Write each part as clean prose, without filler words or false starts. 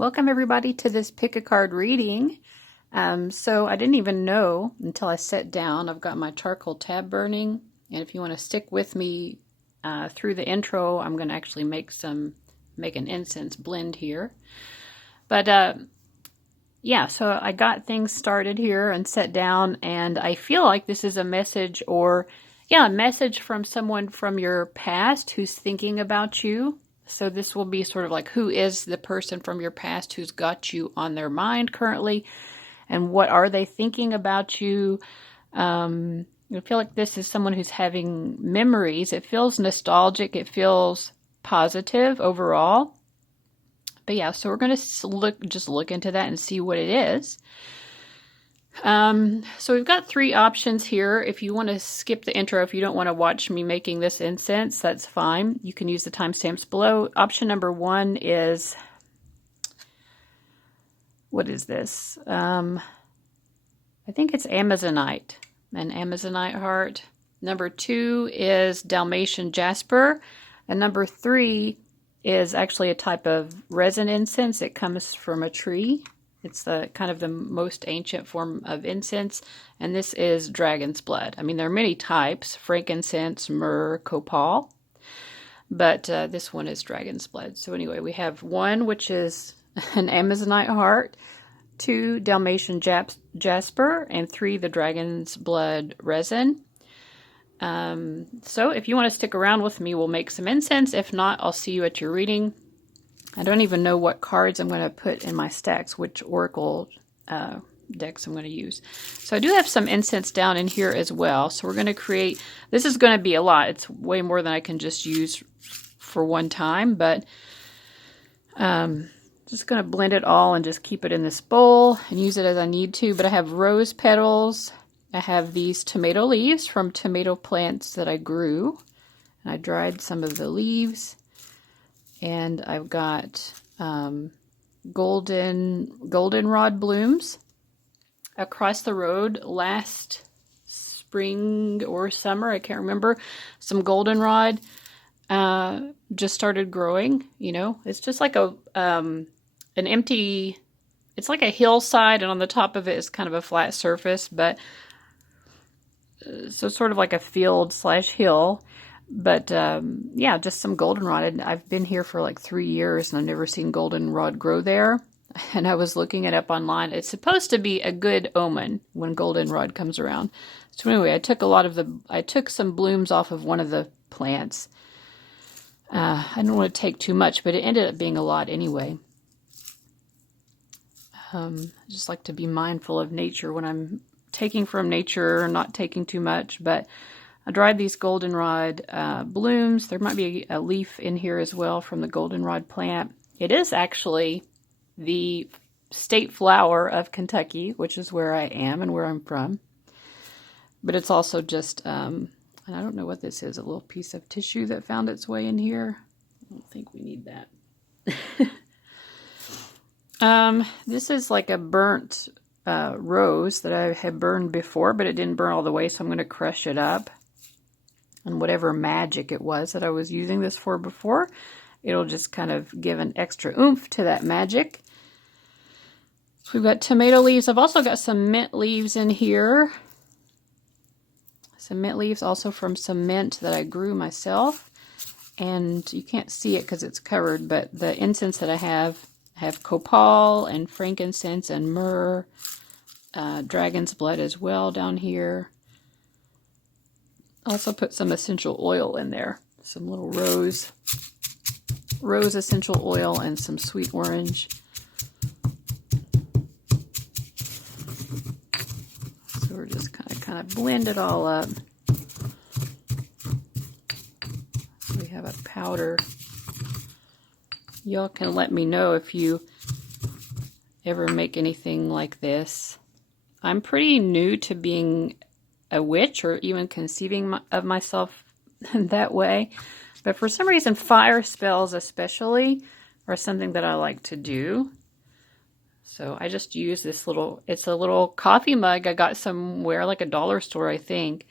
Welcome everybody to this pick a card reading. So I didn't even know until I sat down. I've got my charcoal tab burning, and if you want to stick with me through the intro, I'm going to actually make an incense blend here. But yeah, so I got things started here and sat down, and I feel like this is a message a message from someone from your past who's thinking about you. So this will be sort of like, who is the person from your past who's got you on their mind currently, and what are they thinking about you? I feel like this is someone who's having memories. It feels nostalgic. It feels positive overall. But yeah, so we're going to look into that and see what it is. So we've got three options here. If you want to skip the intro, if you don't want to watch me making this incense, that's fine. You can use the timestamps below. Option number one is, what is this? I think it's Amazonite, an Amazonite heart. Number two is Dalmatian jasper. And number three is actually a type of resin incense. It comes from a tree. It's the kind of the most ancient form of incense, and this is dragon's blood. I mean, there are many types: frankincense, myrrh, copal, but this one is dragon's blood. So anyway, we have one, which is an Amazonite heart, two, Dalmatian jasper, and three, the dragon's blood resin. So if you want to stick around with me, we'll make some incense. If not, I'll see you at your reading. I don't even know what cards I'm going to put in my stacks, which oracle decks I'm going to use. So I do have some incense down in here as well. So we're going to create, this is going to be a lot. It's way more than I can just use for one time, but just going to blend it all and just keep it in this bowl and use it as I need to. But I have rose petals. I have these tomato leaves from tomato plants that I grew. And I dried some of the leaves. And I've got goldenrod blooms. Across the road last spring or summer, I can't remember, some goldenrod just started growing. You know, it's just like an empty, it's like a hillside, and on the top of it is kind of a flat surface, but so sort of like a field/hill. But yeah, just some goldenrod. I've been here for like 3 years and I've never seen goldenrod grow there. And I was looking it up online. It's supposed to be a good omen when goldenrod comes around. So anyway, I took some blooms off of one of the plants. I don't want to take too much, but it ended up being a lot anyway. I just like to be mindful of nature when I'm taking from nature, not taking too much, but I dried these goldenrod blooms. There might be a leaf in here as well from the goldenrod plant. It is actually the state flower of Kentucky, which is where I am and where I'm from. But it's also just, and I don't know what this is, a little piece of tissue that found its way in here. I don't think we need that. This is like a burnt rose that I had burned before, but it didn't burn all the way, so I'm going to crush it up. And whatever magic it was that I was using this for before, it'll just kind of give an extra oomph to that magic. So we've got tomato leaves. I've also got some mint leaves in here. Some mint leaves also from some mint that I grew myself. And you can't see it because it's covered, but the incense that I have copal and frankincense and myrrh, dragon's blood as well down here. Also put some essential oil in there, some little rose essential oil and some sweet orange. So we're just kind of blend it all up. So we have a powder. Y'all can let me know if you ever make anything like this. I'm pretty new to being a witch, or even conceiving of myself that way. But for some reason, fire spells especially are something that I like to do. So I just use this it's a little coffee mug I got somewhere, like a dollar store, I think.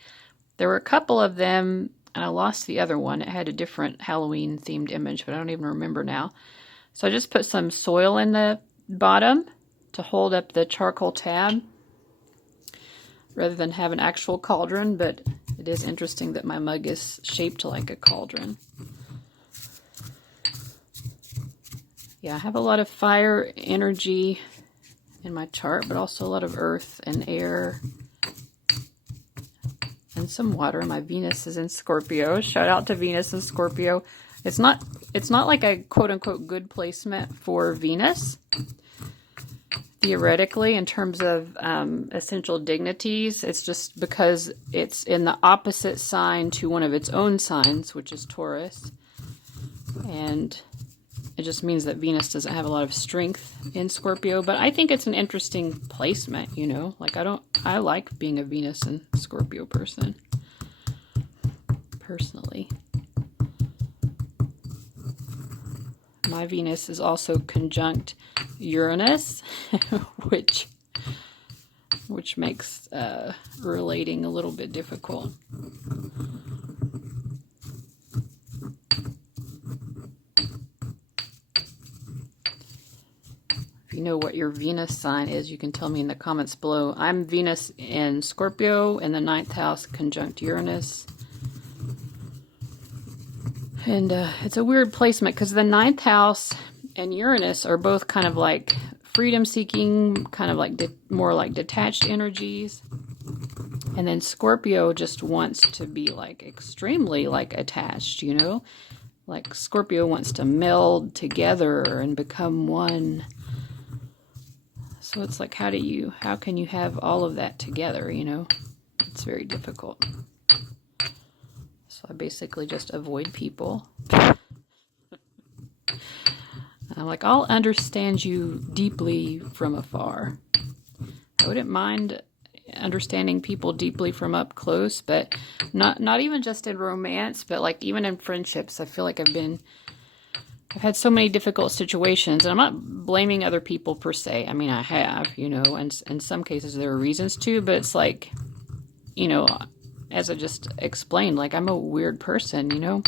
There were a couple of them, and I lost the other one. It had a different Halloween themed image, but I don't even remember now. So I just put some soil in the bottom to hold up the charcoal tab rather than have an actual cauldron, but it is interesting that my mug is shaped like a cauldron. Yeah, I have a lot of fire energy in my chart, but also a lot of earth and air and some water. My Venus is in Scorpio. Shout out to Venus and Scorpio. It's not like a quote-unquote good placement for Venus, theoretically, in terms of essential dignities. It's just because it's in the opposite sign to one of its own signs, which is Taurus. And it just means that Venus doesn't have a lot of strength in Scorpio. But I think it's an interesting placement, you know? Like, I like being a Venus and Scorpio person, personally. My Venus is also conjunct Uranus, which makes relating a little bit difficult. If you know what your Venus sign is, you can tell me in the comments below. I'm Venus in Scorpio in the 9th house, conjunct Uranus. And it's a weird placement because the 9th house and Uranus are both kind of like freedom-seeking, kind of like more like detached energies. And then Scorpio just wants to be like extremely like attached, you know? Like Scorpio wants to meld together and become one. So it's like, how can you have all of that together, you know? It's very difficult. So I basically just avoid people. I'm like, I'll understand you deeply from afar. I wouldn't mind understanding people deeply from up close, but not even just in romance, but like even in friendships. I feel like I've had so many difficult situations, and I'm not blaming other people per se. I mean, I have, you know, and in some cases there are reasons to, but it's like, you know, as I just explained, like I'm a weird person, you know?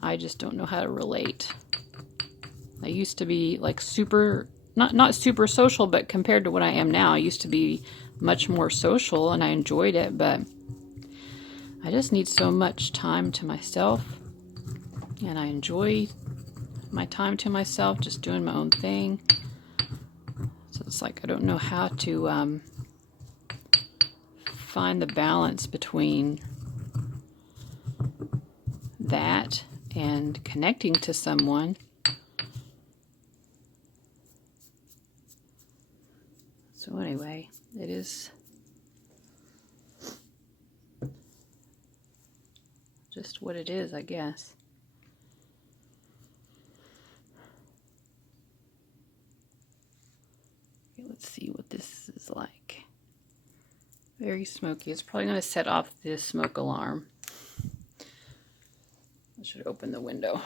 I just don't know how to relate. I used to be like super, not super social, but compared to what I am now, I used to be much more social and I enjoyed it, but I just need so much time to myself, and I enjoy my time to myself, just doing my own thing. So it's like I don't know how to find the balance between that and connecting to someone. So anyway, it is just what it is, I guess. Okay, let's see what this is like. Very smoky. It's probably going to set off the smoke alarm. I should open the window.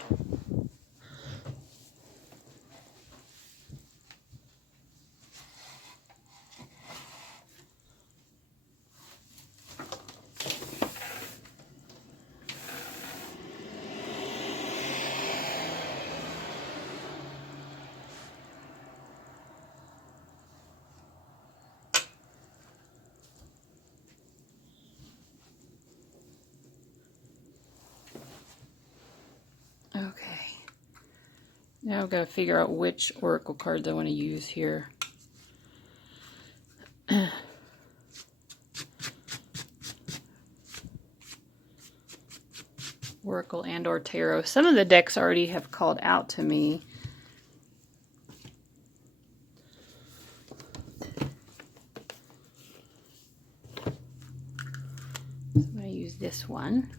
Okay. Now I've got to figure out which oracle cards I want to use here. Oracle and or Tarot. Some of the decks already have called out to me. So I'm going to use this one.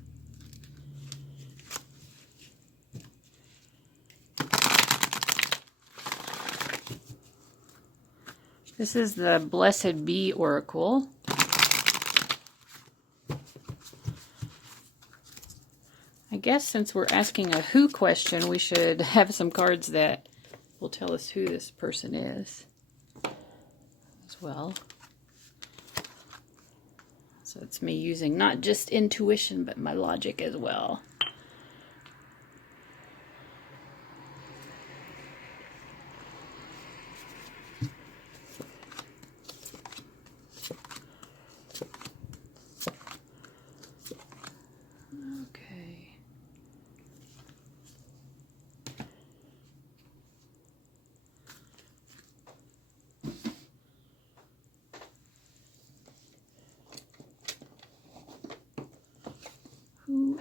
This is the Blessed Bee Oracle. I guess since we're asking a who question, we should have some cards that will tell us who this person is as well. So it's me using not just intuition, but my logic as well.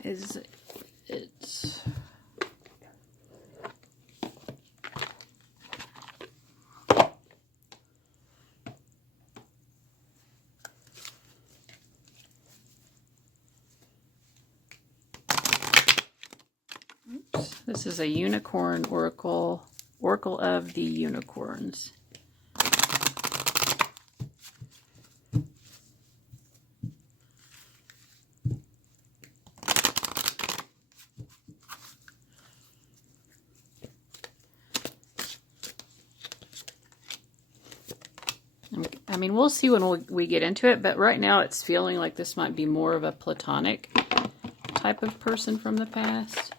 is it? Oops. This is a unicorn oracle, Oracle of the Unicorns. I mean, we'll see when we get into it, but right now it's feeling like this might be more of a platonic type of person from the past.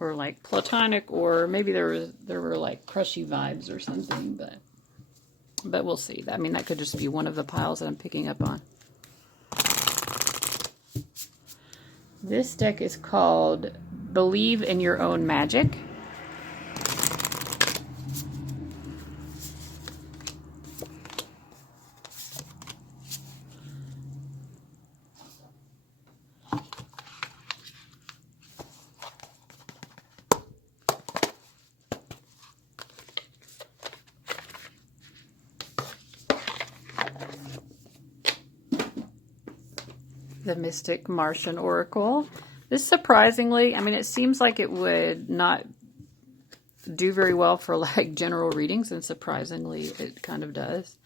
Or like platonic, or maybe there were like crushy vibes or something, but we'll see. I mean, that could just be one of the piles that I'm picking up on. This deck is called Believe in Your Own Magic. The Mystic Martian Oracle. This surprisingly, I mean, it seems like it would not do very well for like general readings, and surprisingly it kind of does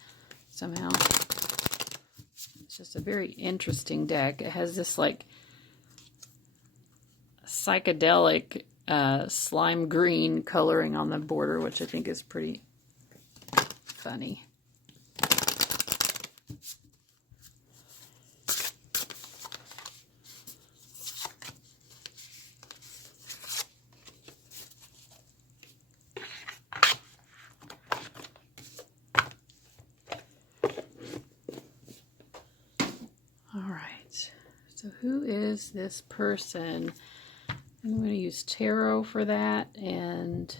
somehow. It's just a very interesting deck. It has this like psychedelic slime green coloring on the border, which I think is pretty funny. So who is this person? I'm going to use tarot for that, and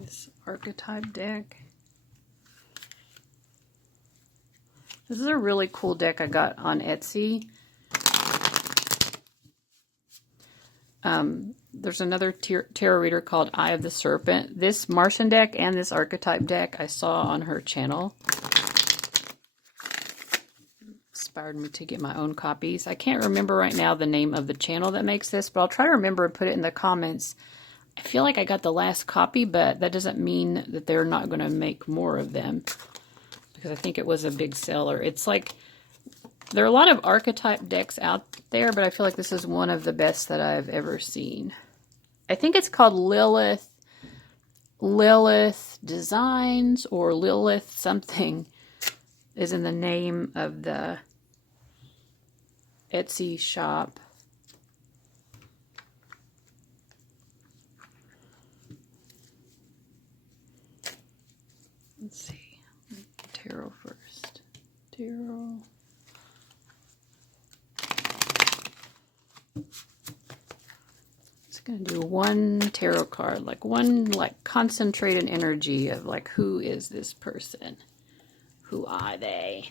this archetype deck. This is a really cool deck I got on Etsy. There's another tarot reader called Eye of the Serpent. This Martian deck and this archetype deck I saw on her channel. Inspired me to get my own copies. I can't remember right now the name of the channel that makes this, but I'll try to remember and put it in the comments. I feel like I got the last copy, but that doesn't mean that they're not going to make more of them, because I think it was a big seller. It's like, there are a lot of archetype decks out there, but I feel like this is one of the best that I've ever seen. I think it's called Lilith Designs, or Lilith something is in the name of the Etsy shop. Let's see. Tarot first. Tarot. It's going to do one tarot card, like one like concentrated energy of like, who is this person? Who are they?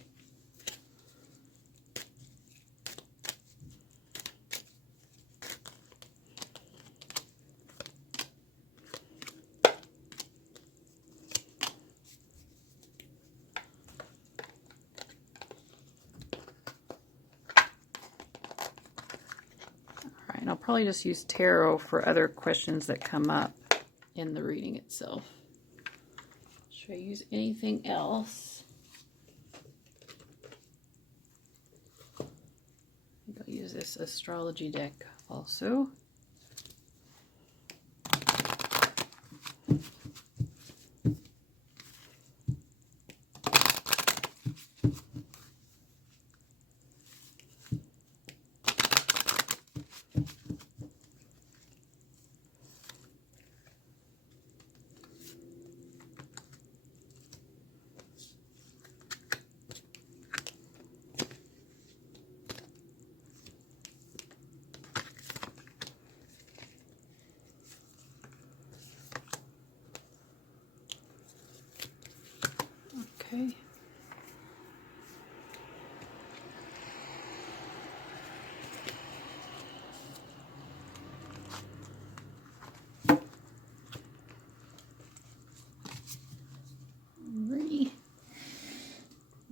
And I'll probably just use tarot for other questions that come up in the reading itself. Should I use anything else? I think I'll use this astrology deck also. Okay.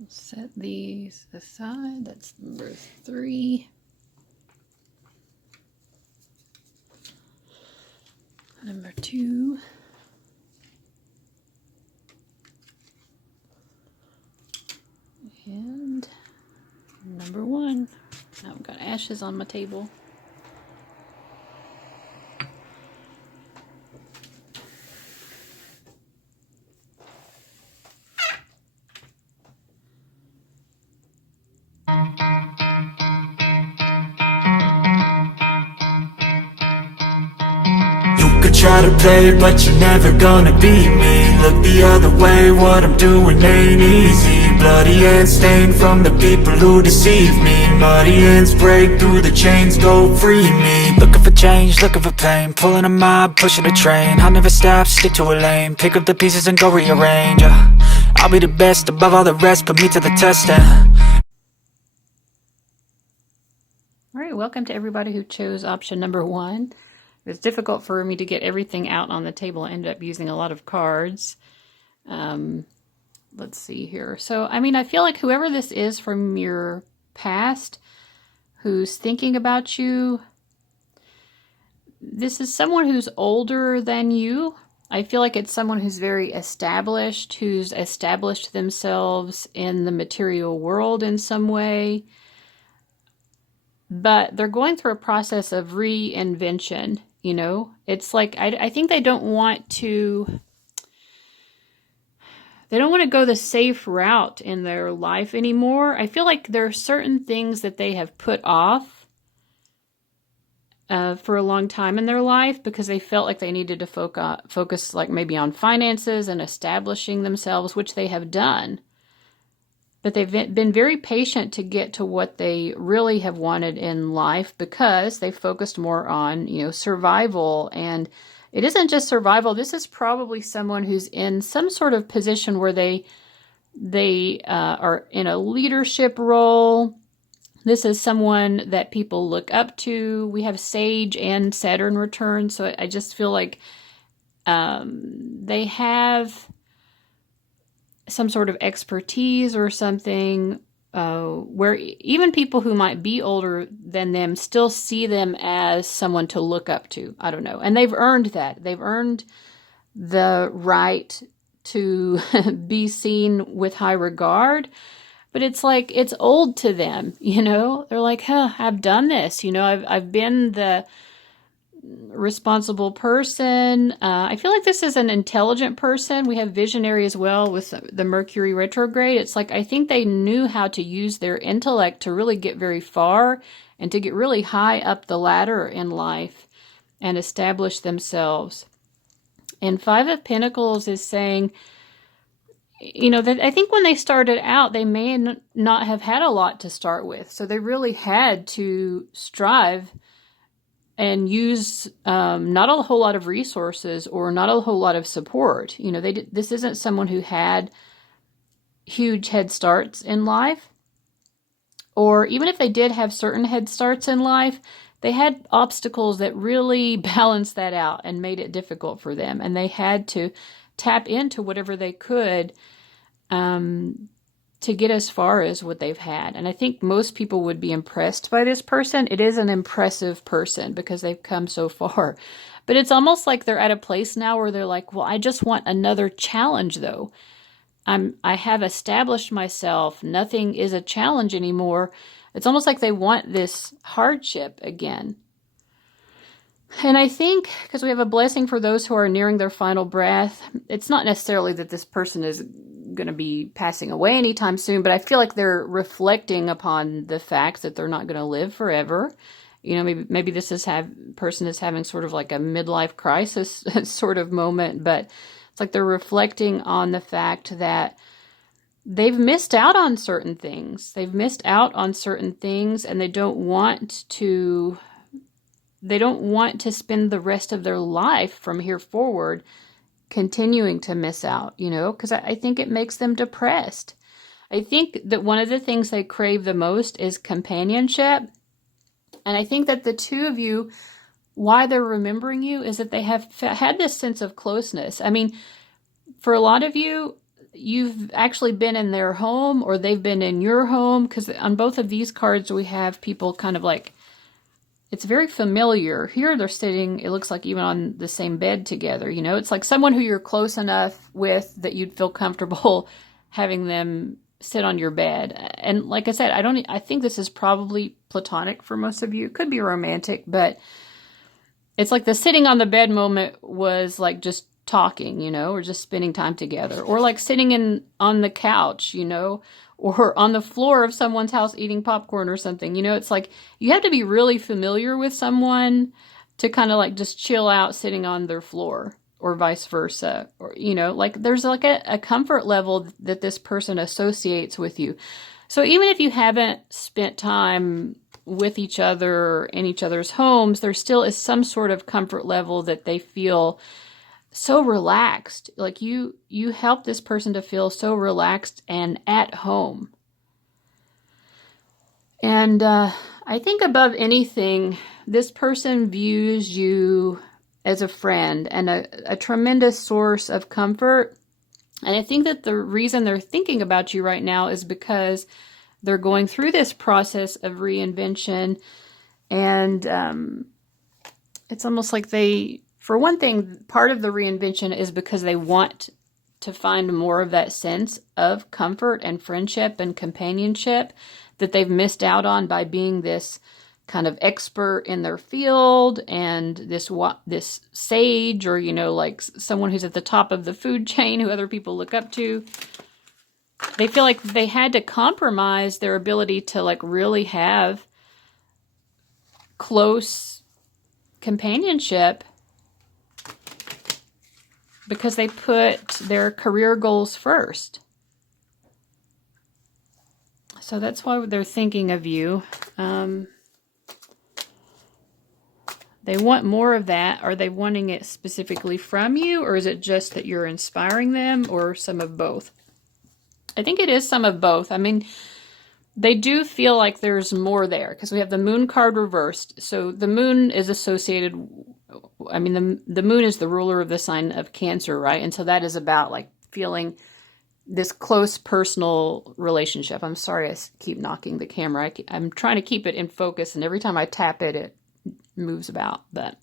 Set these aside. That's number 3. Number 2. And number 1. Now I've got ashes on my table. Try to play, but you're never gonna beat me. Look the other way, what I'm doing ain't easy. Bloody hands stained from the people who deceive me. Muddy hands break through the chains, go free me. Looking for change, looking for pain. Pulling a mob, pushing a train. I'll never stop, stick to a lane. Pick up the pieces and go rearrange. I'll be the best above all the rest, put me to the test. Alright, welcome to everybody who chose option number 1. It's difficult for me to get everything out on the table. I ended up using a lot of cards. Let's see here. So, I mean, I feel like whoever this is from your past who's thinking about you, this is someone who's older than you. I feel like it's someone who's very established, who's established themselves in the material world in some way. But they're going through a process of reinvention. You know, it's like, I think they don't want to go the safe route in their life anymore. I feel like there are certain things that they have put off for a long time in their life because they felt like they needed to focus like maybe on finances and establishing themselves, which they have done. But they've been very patient to get to what they really have wanted in life because they focused more on, you know, survival. And it isn't just survival. This is probably someone who's in some sort of position where they are in a leadership role. This is someone that people look up to. We have Sage and Saturn return. So I just feel like they have some sort of expertise or something where even people who might be older than them still see them as someone to look up to. I don't know. And they've earned that. They've earned the right to be seen with high regard. But it's like, it's old to them, you know? They're like, I've done this. You know, I've been the responsible person. I feel like this is an intelligent person. We have visionary as well with the Mercury retrograde. It's like, I think they knew how to use their intellect to really get very far and to get really high up the ladder in life and establish themselves. And 5 of Pentacles is saying, you know, that I think when they started out, they may not have had a lot to start with. So they really had to strive and use not a whole lot of resources or not a whole lot of support. You know, this isn't someone who had huge head starts in life. Or even if they did have certain head starts in life, they had obstacles that really balanced that out and made it difficult for them. And they had to tap into whatever they could to get as far as what they've had. And I think most people would be impressed by this person. It is an impressive person because they've come so far. But it's almost like they're at a place now where they're like, well, I just want another challenge though. I have established myself. Nothing is a challenge anymore. It's almost like they want this hardship again. And I think, because we have a blessing for those who are nearing their final breath, it's not necessarily that this person is going to be passing away anytime soon, but I feel like they're reflecting upon the fact that they're not going to live forever. You know, maybe this person is having sort of like a midlife crisis sort of moment, but it's like they're reflecting on the fact that they've missed out on certain things. They've missed out on certain things, and they don't want to spend the rest of their life from here forward continuing to miss out, you know, because I think it makes them depressed. I think that one of the things they crave the most is companionship. And I think that the two of you, why they're remembering you is that they have had this sense of closeness. I mean, for a lot of you, you've actually been in their home or they've been in your home, because on both of these cards we have people kind of like, it's very familiar. Here they're sitting, it looks like even on the same bed together, you know? It's like someone who you're close enough with that you'd feel comfortable having them sit on your bed. And like I said, I think this is probably platonic for most of you. It could be romantic, but it's like the sitting on the bed moment was like just talking, you know, or just spending time together, or like sitting on the couch, you know, or on the floor of someone's house eating popcorn or something. You know, it's like you have to be really familiar with someone to kind of like just chill out sitting on their floor, or vice versa. Or, you know, like there's like a comfort level that this person associates with you. So even if you haven't spent time with each other in each other's homes, there still is some sort of comfort level that they feel so relaxed. Like you help this person to feel so relaxed and at home. And I think above anything, this person views you as a friend and a tremendous source of comfort. And I think that the reason they're thinking about you right now is because they're going through this process of reinvention. And it's almost like for one thing, part of the reinvention is because they want to find more of that sense of comfort and friendship and companionship that they've missed out on by being this kind of expert in their field and this sage, or, you know, like someone who's at the top of the food chain who other people look up to. They feel like they had to compromise their ability to like really have close companionship because they put their career goals first. So that's why they're thinking of you. They want more of that. Are they wanting it specifically from you, or is it just that you're inspiring them, or some of both? I think it is some of both. I mean, they do feel like there's more there because we have the moon card reversed. So the moon is associated, I mean, the moon is the ruler of the sign of Cancer, right? And so that is about like feeling this close personal relationship. I'm sorry I keep knocking the camera. I'm trying to keep it in focus, and every time I tap it, it moves about. But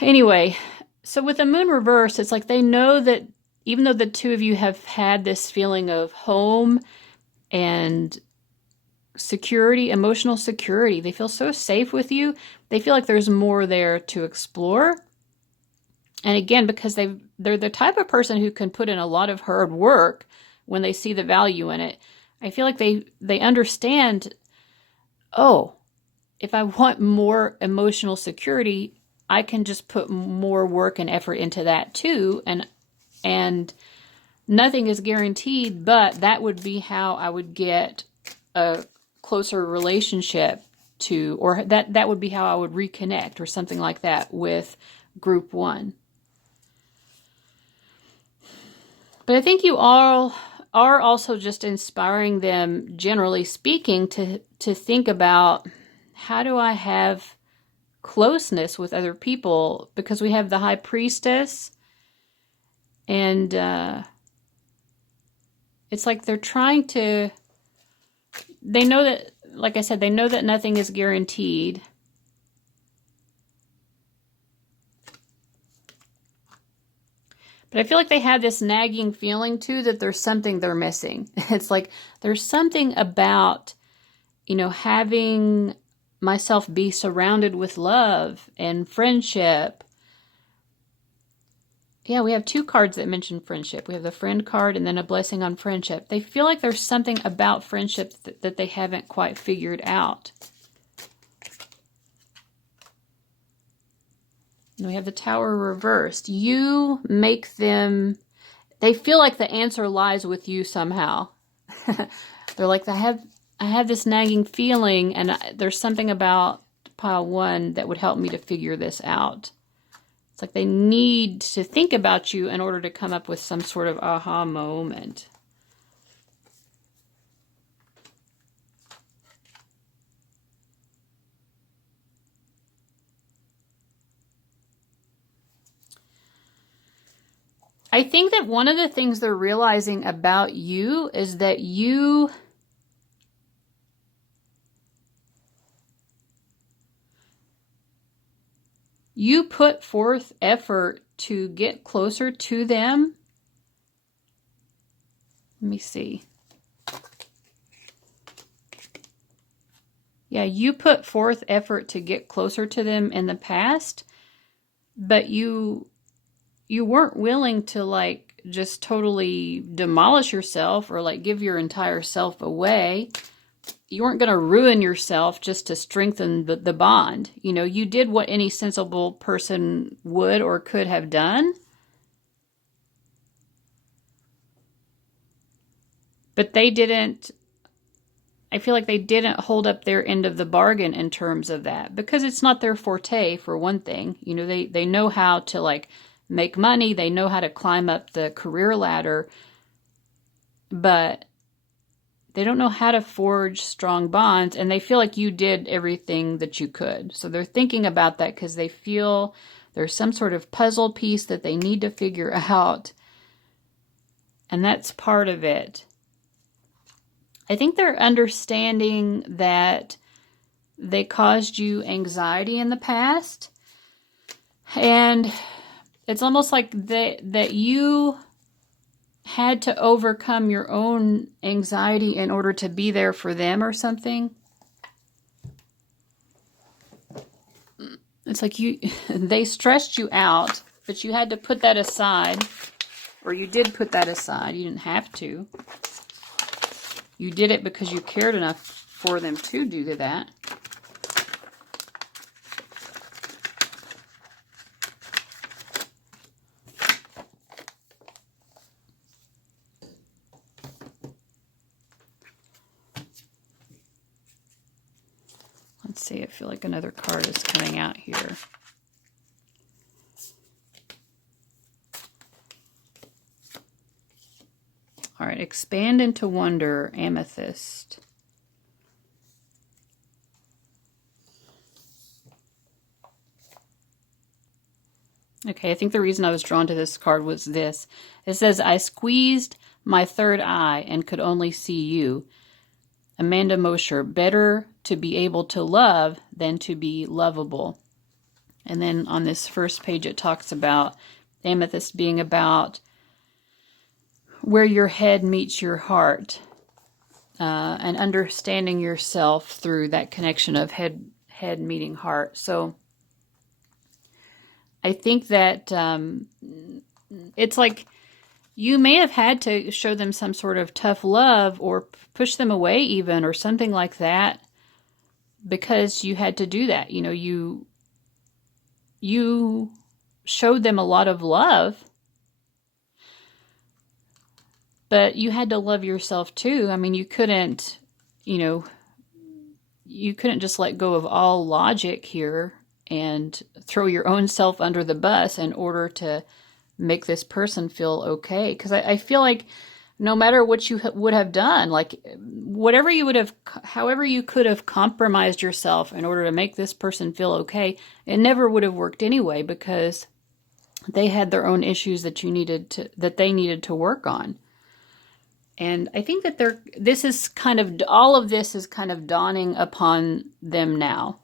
anyway, so with the moon reverse, it's like they know that even though the two of you have had this feeling of home and security, emotional security, they feel so safe with you, they feel like there's more there to explore. And again, because they're the type of person who can put in a lot of hard work when they see the value in it, I feel like they understand, oh, if I want more emotional security, I can just put more work and effort into that too. And nothing is guaranteed, but that would be how I would get a closer relationship to, or that would be how I would reconnect or something like that with group one. But I think you all are also just inspiring them, generally speaking, to think about, how do I have closeness with other people? Because we have the High Priestess, and it's like they're trying to, they know that, like I said, they know that nothing is guaranteed. But I feel like they have this nagging feeling too that there's something they're missing. It's like there's something about, you know, having myself be surrounded with love and friendship. Yeah, we have two cards that mention friendship. We have the friend card and then a blessing on friendship. They feel like there's something about friendship that they haven't quite figured out. And we have the Tower reversed. You make them, they feel like the answer lies with you somehow. They're like, I have this nagging feeling, and there's something about pile one that would help me to figure this out. It's like they need to think about you in order to come up with some sort of aha moment. I think that one of the things they're realizing about you is that you put forth effort to get closer to them. Let me see. Yeah, you put forth effort to get closer to them in the past, but you weren't willing to like just totally demolish yourself or like give your entire self away. You weren't going to ruin yourself just to strengthen the bond. You know, you did what any sensible person would or could have done. But they didn't, I feel like they didn't hold up their end of the bargain in terms of that, because it's not their forte, for one thing. You know, they know how to like make money. They know how to climb up the career ladder, but they don't know how to forge strong bonds, and they feel like you did everything that you could. So they're thinking about that because they feel there's some sort of puzzle piece that they need to figure out, and that's part of it. I think they're understanding that they caused you anxiety in the past, and it's almost like that you had to overcome your own anxiety in order to be there for them or something. It's like they stressed you out, but you had to put that aside, or you did put that aside. You didn't have to. You did it because you cared enough for them to do that. Let's see, I feel like another card is coming out here. All right, expand into wonder, amethyst. Okay, I think the reason I was drawn to this card was this. It says, I squeezed my third eye and could only see you. Amanda Mosher, better to be able to love than to be lovable. And then on this first page, it talks about amethyst being about where your head meets your heart, and understanding yourself through that connection of head meeting heart. So I think that it's like you may have had to show them some sort of tough love or push them away even or something like that, because you had to do that. You know, you showed them a lot of love, but you had to love yourself too. I mean, you couldn't just let go of all logic here and throw your own self under the bus in order to make this person feel okay. Because I feel like no matter what you would have done, like whatever you would have, however you could have compromised yourself in order to make this person feel okay, it never would have worked anyway, because they had their own issues that they needed to work on. And I think that all of this is kind of dawning upon them now.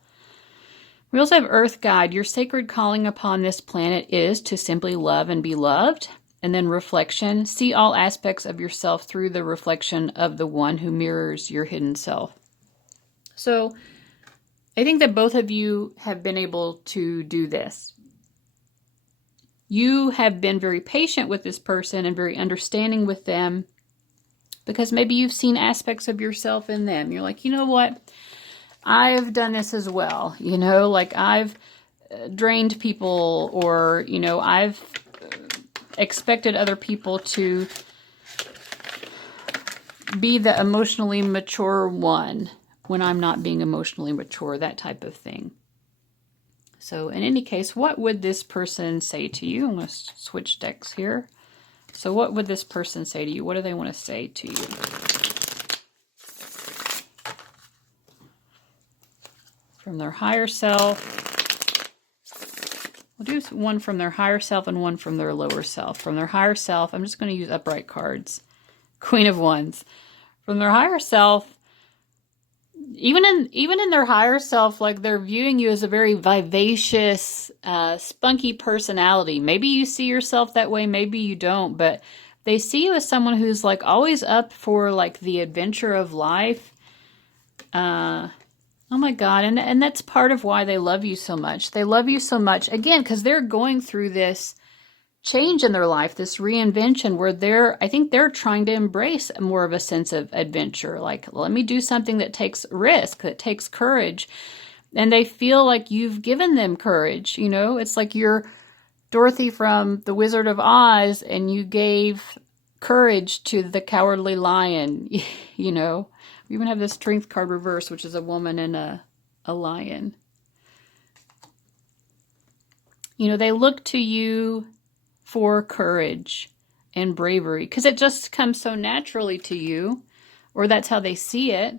We also have Earth Guide. Your sacred calling upon this planet is to simply love and be loved. And then reflection. See all aspects of yourself through the reflection of the one who mirrors your hidden self. So I think that both of you have been able to do this. You have been very patient with this person and very understanding with them, because maybe you've seen aspects of yourself in them. You're like, you know what? I've done this as well. You know, like I've drained people, or, you know, I've expected other people to be the emotionally mature one when I'm not being emotionally mature, that type of thing. So in any case, what would this person say to you? I'm going to switch decks here. So what would this person say to you? What do they want to say to you? From their higher self. We'll do one from their higher self and one from their lower self. From their higher self, I'm just going to use upright cards. Queen of Wands. From their higher self, even in their higher self, like they're viewing you as a very vivacious, spunky personality. Maybe you see yourself that way, maybe you don't, but they see you as someone who's like always up for like the adventure of life. Oh my God, and that's part of why they love you so much. They love you so much, again, because they're going through this change in their life, this reinvention where I think they're trying to embrace more of a sense of adventure. Like, let me do something that takes risk, that takes courage. And they feel like you've given them courage, you know? It's like you're Dorothy from The Wizard of Oz and you gave courage to the Cowardly Lion, you know? We even have this Strength card reverse, which is a woman and a lion. You know, they look to you for courage and bravery because it just comes so naturally to you, or that's how they see it.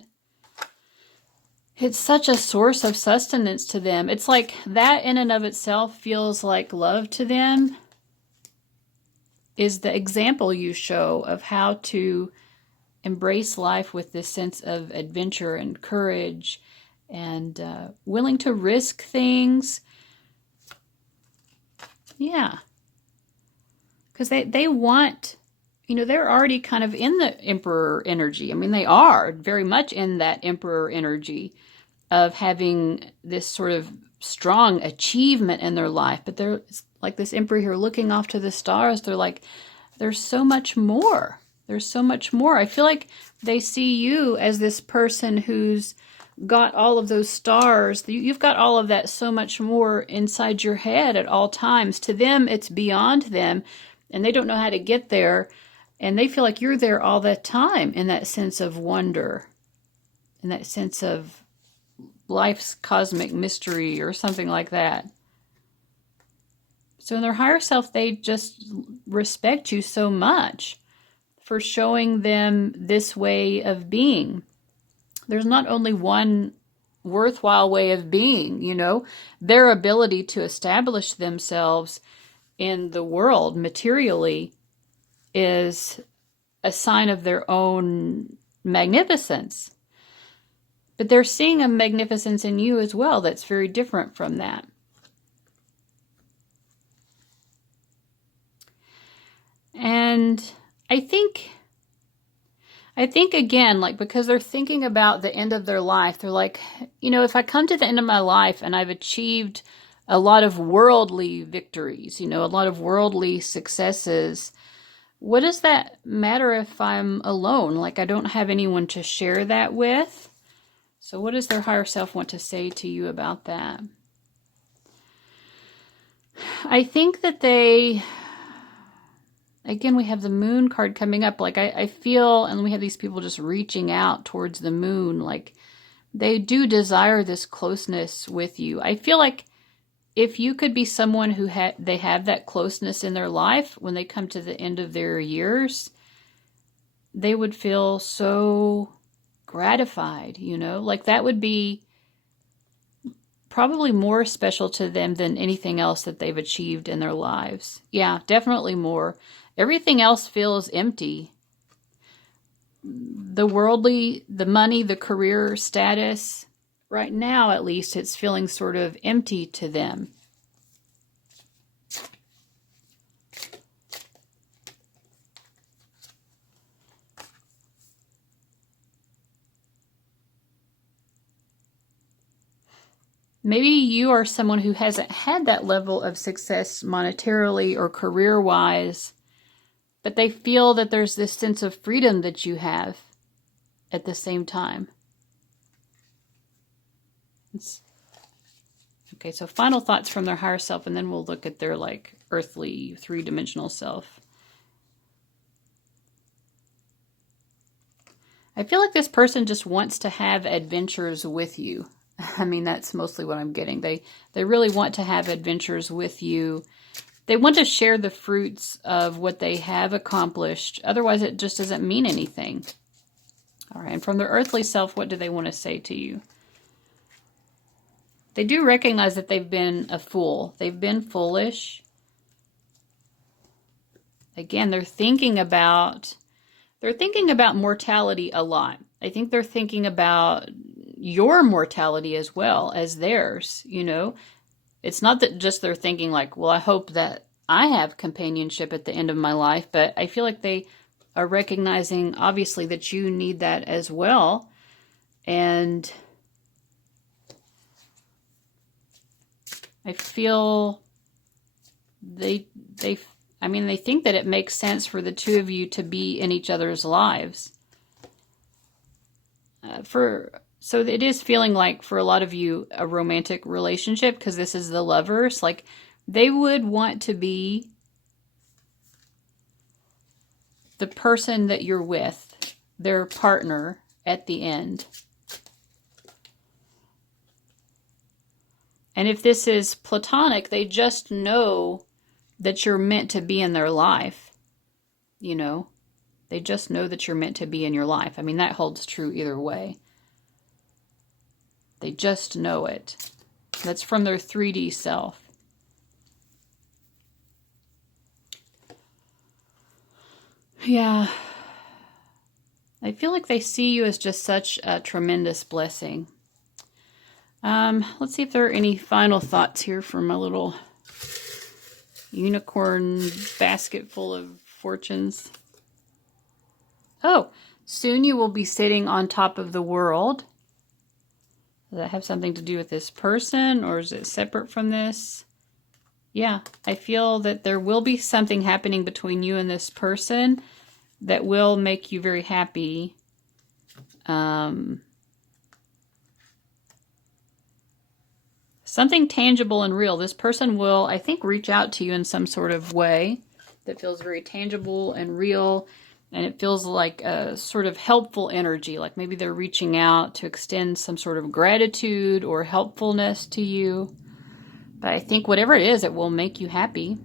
It's such a source of sustenance to them. It's like that in and of itself feels like love to them, is the example you show of how to embrace life with this sense of adventure and courage and willing to risk things. Yeah. Because they want, you know, they're already kind of in the Emperor energy. I mean, they are very much in that Emperor energy of having this sort of strong achievement in their life. But they're like this Emperor here looking off to the stars. They're like, there's so much more. There's so much more. I feel like they see you as this person who's got all of those stars. You've got all of that so much more inside your head at all times. To them, it's beyond them, and they don't know how to get there. And they feel like you're there all the time in that sense of wonder, in that sense of life's cosmic mystery or something like that. So in their higher self, they just respect you so much for showing them this way of being. There's not only one worthwhile way of being, you know, their ability to establish themselves in the world materially is a sign of their own magnificence. But they're seeing a magnificence in you as well that's very different from that. And I think again, like, because they're thinking about the end of their life, they're like, you know, if I come to the end of my life and I've achieved a lot of worldly victories, you know, a lot of worldly successes, what does that matter if I'm alone? Like, I don't have anyone to share that with. So what does their higher self want to say to you about that? I think that they... Again, we have the moon card coming up. Like, I feel, and we have these people just reaching out towards the moon. Like, they do desire this closeness with you. I feel like if you could be someone who they have that closeness in their life, when they come to the end of their years, they would feel so gratified, you know? Like, that would be probably more special to them than anything else that they've achieved in their lives. Yeah, definitely more. Everything else feels empty. The worldly, the money, the career status, right now at least, it's feeling sort of empty to them. Maybe you are someone who hasn't had that level of success monetarily or career-wise, but they feel that there's this sense of freedom that you have at the same time. Okay, so final thoughts from their higher self, and then we'll look at their, like, earthly, three-dimensional self. I feel like this person just wants to have adventures with you. I mean, that's mostly what I'm getting. They really want to have adventures with you. They want to share the fruits of what they have accomplished. Otherwise, it just doesn't mean anything. All right, and from their earthly self, what do they want to say to you? They do recognize that they've been a fool. They've been foolish. Again, they're thinking about mortality a lot. I think they're thinking about your mortality as well as theirs, you know. It's not that just they're thinking like, well, I hope that I have companionship at the end of my life, but I feel like they are recognizing, obviously, that you need that as well. And I feel they think that it makes sense for the two of you to be in each other's lives. So it is feeling like, for a lot of you, a romantic relationship, because this is the Lovers. Like, they would want to be the person that you're with, their partner at the end. And if this is platonic, they just know that you're meant to be in their life. You know, they just know that you're meant to be in your life. I mean, that holds true either way. They just know it. That's from their 3D self. Yeah. I feel like they see you as just such a tremendous blessing. Let's see if there are any final thoughts here from a little unicorn basket full of fortunes. Oh, soon you will be sitting on top of the world. Does that have something to do with this person, or is it separate from this? Yeah, I feel that there will be something happening between you and this person that will make you very happy. Something tangible and real. This person will, I think, reach out to you in some sort of way that feels very tangible and real. And it feels like a sort of helpful energy. Like maybe they're reaching out to extend some sort of gratitude or helpfulness to you. But I think whatever it is, it will make you happy.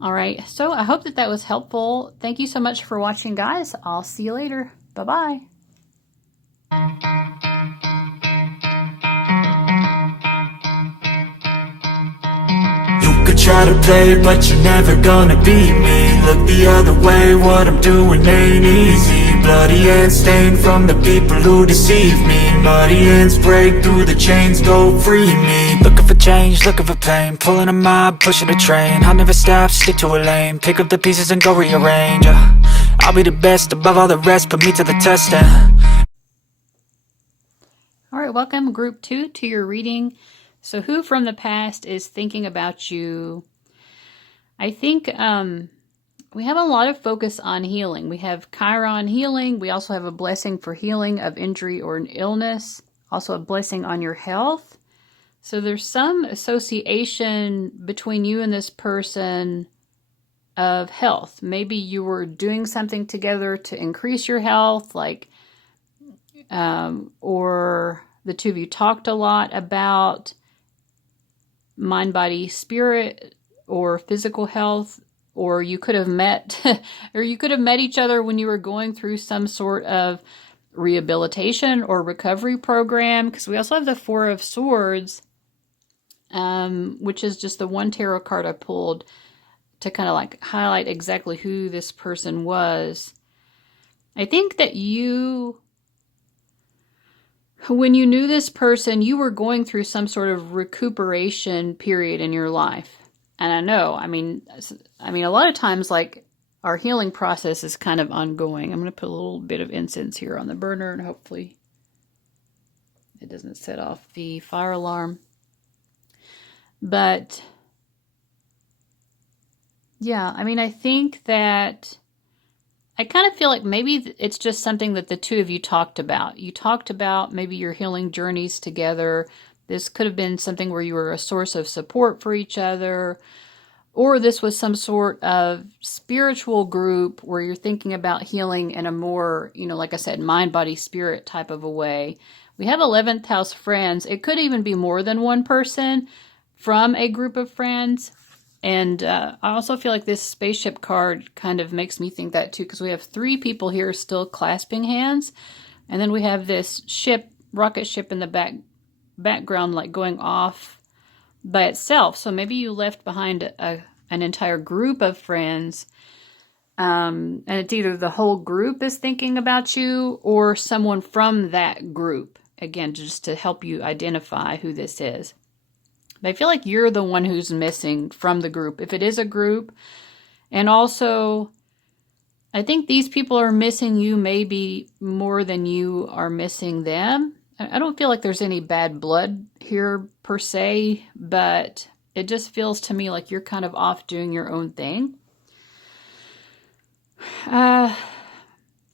All right. So I hope that was helpful. Thank you so much for watching, guys. I'll see you later. Bye-bye. Could try to play, but you're never gonna beat me. Look the other way, what I'm doing ain't easy. Bloody hands stained from the people who deceive me. Muddy hands break through the chains, go free me. Looking for change, looking for pain, pulling a mob, pushing a train. I'll never stop, stick to a lane, pick up the pieces and go rearrange. I'll be the best above all the rest, put me to the test. All right, welcome group 2 to your reading. So who from the past is thinking about you? I think we have a lot of focus on healing. We have Chiron healing. We also have a blessing for healing of injury or an illness. Also a blessing on your health. So there's some association between you and this person of health. Maybe you were doing something together to increase your health, like, or the two of you talked a lot about mind, body, spirit, or physical health, or you could have met each other when you were going through some sort of rehabilitation or recovery program, because we also have the Four of Swords, which is just the one tarot card I pulled to kind of like highlight exactly who this person was. I think that when you knew this person, you were going through some sort of recuperation period in your life. And I know, I mean, a lot of times, like, our healing process is kind of ongoing. I'm going to put a little bit of incense here on the burner, and hopefully it doesn't set off the fire alarm. But, yeah, I mean, I think that I kind of feel like maybe it's just something that the two of you talked about. You talked about maybe your healing journeys together. This could have been something where you were a source of support for each other. Or this was some sort of spiritual group where you're thinking about healing in a more, like I said, mind, body, spirit type of a way, We have 11th house friends. It could even be more than one person from a group of friends. And I also feel like this spaceship card kind of makes me think that too, because we have 3 people here still clasping hands. And then we have this ship, rocket ship in the background, like going off by itself. So maybe you left behind an entire group of friends. And it's either the whole group is thinking about you or someone from that group. Again, just to help you identify who this is. But I feel like you're the one who's missing from the group, if it is a group. And also, I think these people are missing you maybe more than you are missing them. I don't feel like there's any bad blood here per se, but it just feels to me like you're kind of off doing your own thing.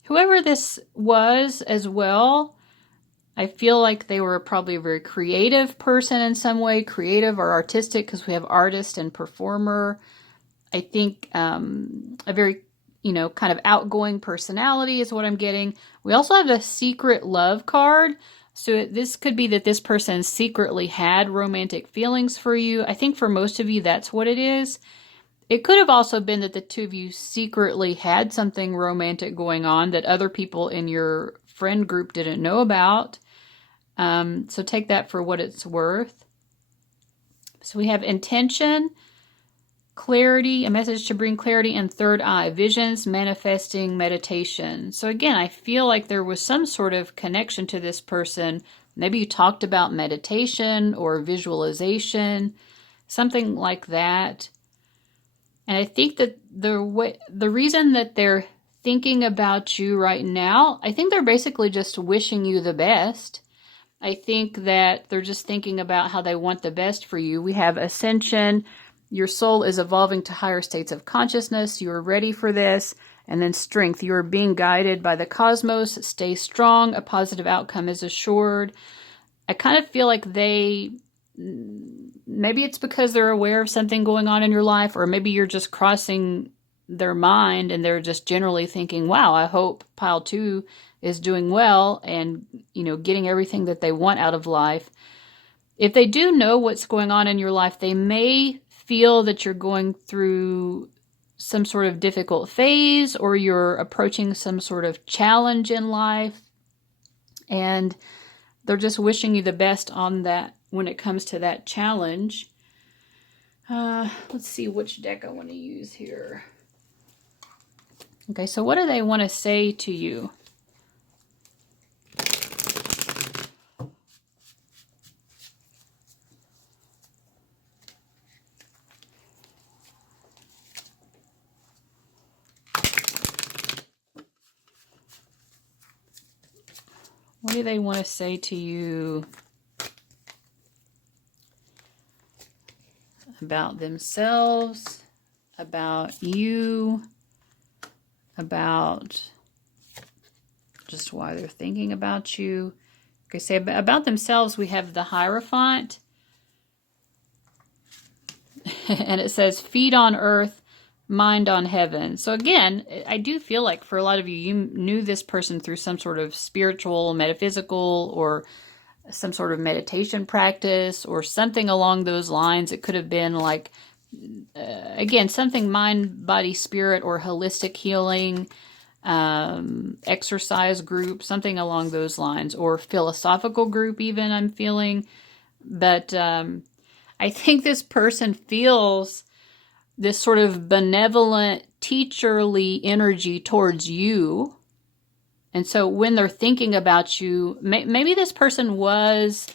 Whoever this was as well, I feel like they were probably a very creative person in some way, creative or artistic, because we have artist and performer. I think a very, kind of outgoing personality is what I'm getting. We also have a secret love card. So this could be that this person secretly had romantic feelings for you. I think for most of you, that's what it is. It could have also been that the 2 of you secretly had something romantic going on that other people in your friend group didn't know about. So take that for what it's worth. So we have intention, clarity, a message to bring clarity, and third eye, visions, manifesting, meditation. So again, I feel like there was some sort of connection to this person. Maybe you talked about meditation or visualization, something like that. And I think that the reason that they're thinking about you right now, I think they're basically just wishing you the best. I think that they're just thinking about how they want the best for you. We have ascension. Your soul is evolving to higher states of consciousness. You are ready for this. And then strength. You are being guided by the cosmos. Stay strong. A positive outcome is assured. I kind of feel like maybe it's because they're aware of something going on in your life, or maybe you're just crossing their mind and they're just generally thinking, wow, I hope pile 2 is doing well and, getting everything that they want out of life. If they do know what's going on in your life, they may feel that you're going through some sort of difficult phase or you're approaching some sort of challenge in life. And they're just wishing you the best on that when it comes to that challenge. Let's see which deck I want to use here. Okay, so what do they want to say to you? What do they want to say to you about themselves, about you, about just why they're thinking about you? Okay, say about themselves, we have the Hierophant. And it says, feet on earth, mind on heaven. So again, I do feel like for a lot of you, you knew this person through some sort of spiritual, metaphysical, or some sort of meditation practice or something along those lines. It could have been like, again, something mind, body, spirit, or holistic healing, exercise group, something along those lines, or philosophical group even, I'm feeling. But I think this person feels this sort of benevolent, teacherly energy towards you. And so when they're thinking about you, maybe this person was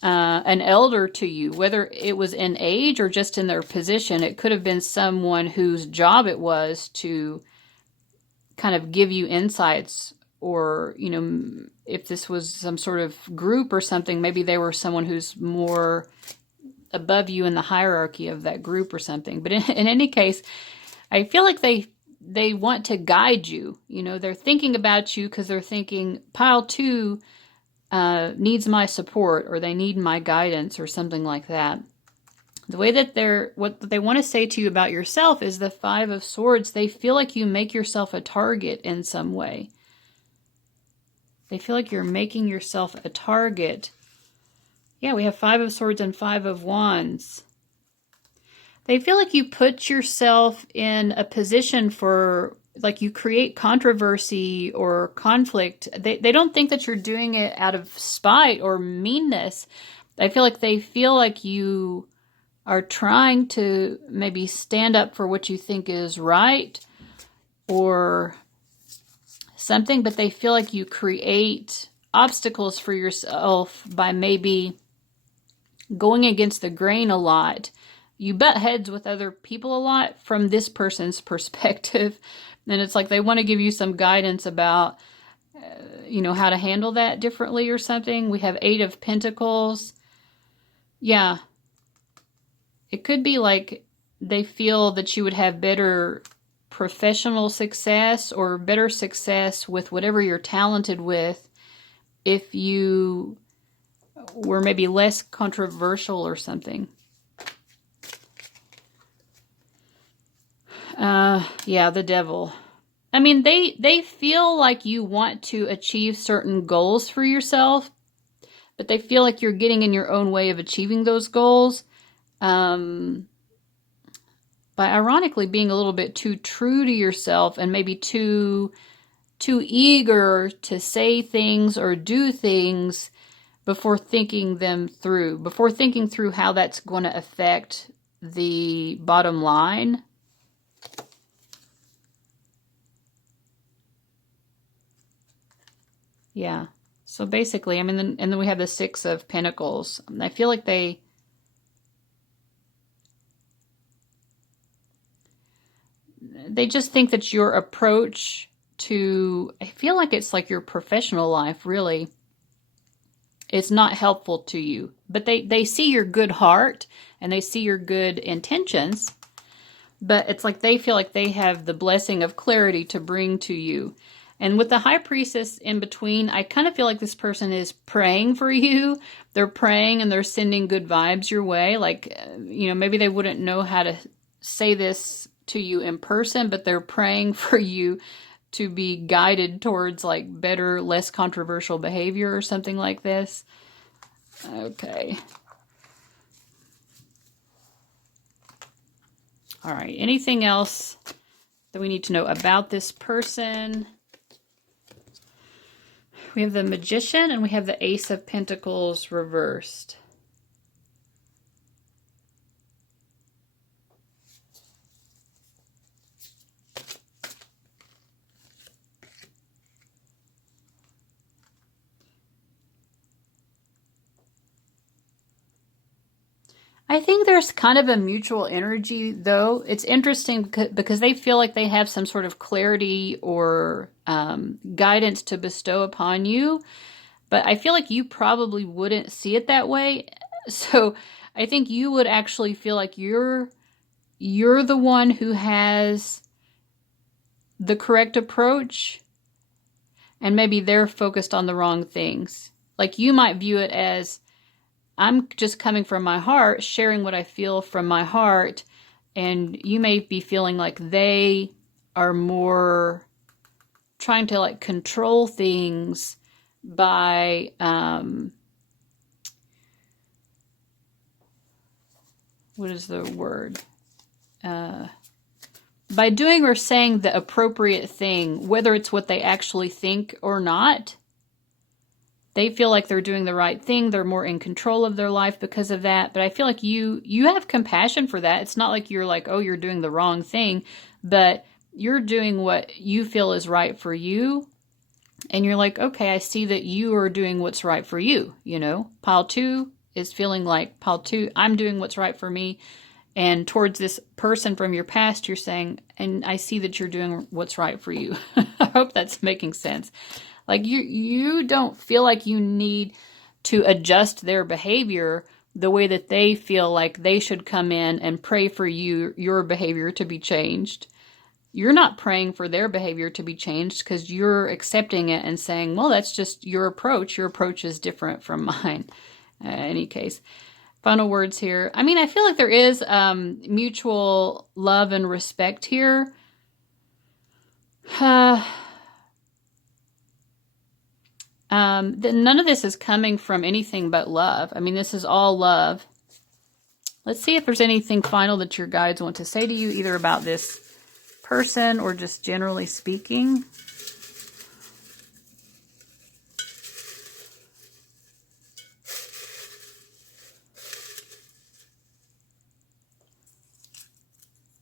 an elder to you, whether it was in age or just in their position. It could have been someone whose job it was to kind of give you insights, or, if this was some sort of group or something, maybe they were someone who's more above you in the hierarchy of that group or something. But in any case, I feel like they want to guide you. They're thinking about you because they're thinking pile 2 needs my support, or they need my guidance, or something like that. The way that what they want to say to you about yourself is the 5 of Swords. They feel like you make yourself a target in some way. They feel like you're making yourself a target. Yeah, we have 5 of Swords and 5 of Wands. They feel like you put yourself in a position for, like, you create controversy or conflict. They don't think that you're doing it out of spite or meanness. I feel like you are trying to maybe stand up for what you think is right or something, but they feel like you create obstacles for yourself by maybe going against the grain a lot. You butt heads with other people a lot from this person's perspective. And it's like they want to give you some guidance about, how to handle that differently or something. We have 8 of Pentacles. Yeah. It could be like they feel that you would have better professional success or better success with whatever you're talented with if you were maybe less controversial or something. Yeah, the Devil. I mean, they feel like you want to achieve certain goals for yourself, but they feel like you're getting in your own way of achieving those goals. By ironically being a little bit too true to yourself and maybe too eager to say things or do things before thinking them through, before thinking through how that's going to affect the bottom line. Yeah. So basically, I mean, and then we have the 6 of Pentacles. I feel like they just think that your approach to, I feel like it's like your professional life, really, it's not helpful to you. But they see your good heart and they see your good intentions, but it's like they feel like they have the blessing of clarity to bring to you. And with the High Priestess in between, I kind of feel like this person is praying for you. They're praying and they're sending good vibes your way. Like, maybe they wouldn't know how to say this to you in person, but they're praying for you to be guided towards like better, less controversial behavior or something like this. Okay. All right. Anything else that we need to know about this person? We have the Magician and we have the Ace of Pentacles reversed. I think there's kind of a mutual energy, though. It's interesting because they feel like they have some sort of clarity or guidance to bestow upon you. But I feel like you probably wouldn't see it that way. So I think you would actually feel like you're the one who has the correct approach. And maybe they're focused on the wrong things. Like you might view it as, I'm just coming from my heart, sharing what I feel from my heart, and you may be feeling like they are more trying to like control things by what is the word? By doing or saying the appropriate thing, whether it's what they actually think or not. They feel like they're doing the right thing. They're more in control of their life because of that. But I feel like you have compassion for that. It's not like you're like, oh, you're doing the wrong thing, but you're doing what you feel is right for you. And you're like, okay, I see that you are doing what's right for you. Pile 2 is feeling like pile 2, I'm doing what's right for me. And towards this person from your past, you're saying, and I see that you're doing what's right for you. I hope that's making sense. Like you don't feel like you need to adjust their behavior the way that they feel like they should come in and pray for your behavior to be changed. You're not praying for their behavior to be changed because you're accepting it and saying, well, that's just your approach. Your approach is different from mine. In any case, final words here. I mean, I feel like there is mutual love and respect here. None of this is coming from anything but love. I mean, this is all love. Let's see if there's anything final that your guides want to say to you, either about this person or just generally speaking.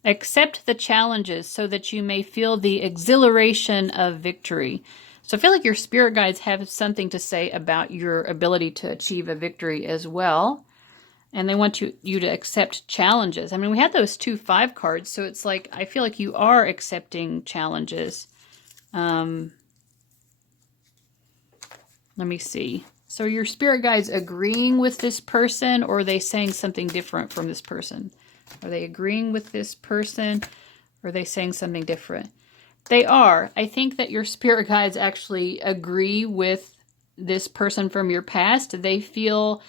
Accept the challenges so that you may feel the exhilaration of victory. So I feel like your spirit guides have something to say about your ability to achieve a victory as well. And they want you to accept challenges. I mean, we had those 2-5 cards, so it's like, I feel like you are accepting challenges. Let me see. So are your spirit guides agreeing with this person, or are they saying something different from this person? Are they agreeing with this person, or are they saying something different? They are. I think that your spirit guides actually agree with this person from your past. They feel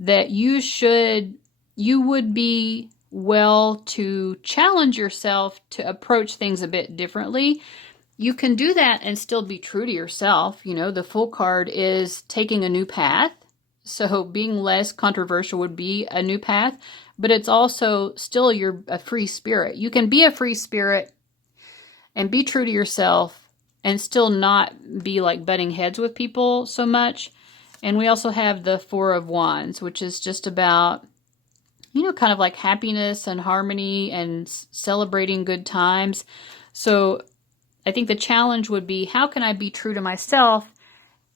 that you would be well to challenge yourself to approach things a bit differently. You can do that and still be true to yourself. You know, the Fool card is taking a new path. So being less controversial would be a new path, but it's also still you're a free spirit. You can be a free spirit and be true to yourself and still not be like butting heads with people so much. And we also have the 4 of Wands, which is just about, you know, kind of like happiness and harmony and celebrating good times. So I think the challenge would be, how can I be true to myself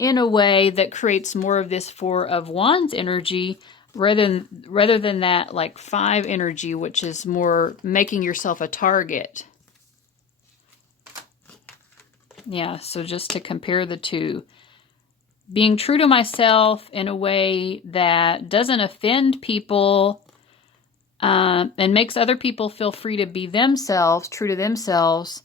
in a way that creates more of this 4 of Wands energy rather than that like 5 energy, which is more making yourself a target. Yeah, so just to compare the two. Being true to myself in a way that doesn't offend people and makes other people feel free to be themselves, true to themselves,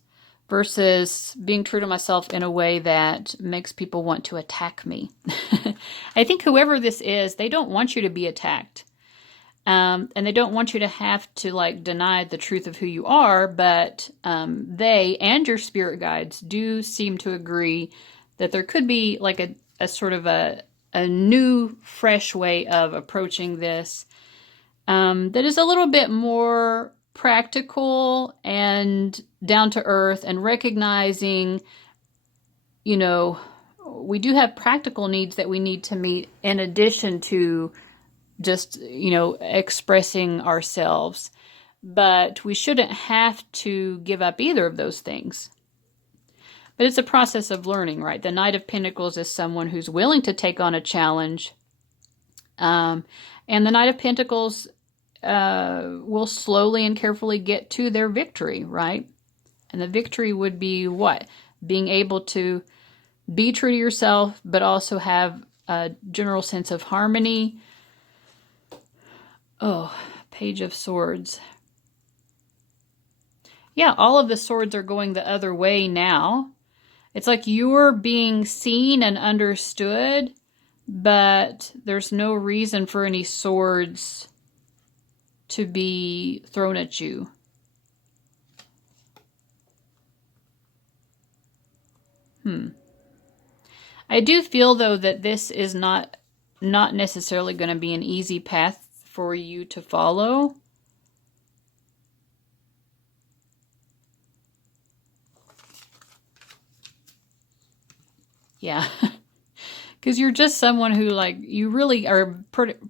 versus being true to myself in a way that makes people want to attack me. I think whoever this is, they don't want you to be attacked. And they don't want you to have to like deny the truth of who you are, but they and your spirit guides do seem to agree that there could be like a sort of a new, fresh way of approaching this that is a little bit more practical and down to earth, and recognizing, you know, we do have practical needs that we need to meet in addition to just, you know, expressing ourselves. But we shouldn't have to give up either of those things. But it's a process of learning, right? The Knight of Pentacles is someone who's willing to take on a challenge. And the Knight of Pentacles will slowly and carefully get to their victory, right? And the victory would be what? Being able to be true to yourself, but also have a general sense of harmony. Oh, Page of Swords. Yeah, all of the swords are going the other way now. It's like you're being seen and understood, but there's no reason for any swords to be thrown at you. I do feel, though, that this is not necessarily going to be an easy path for you to follow. Yeah. Because you're just someone who, like, you really are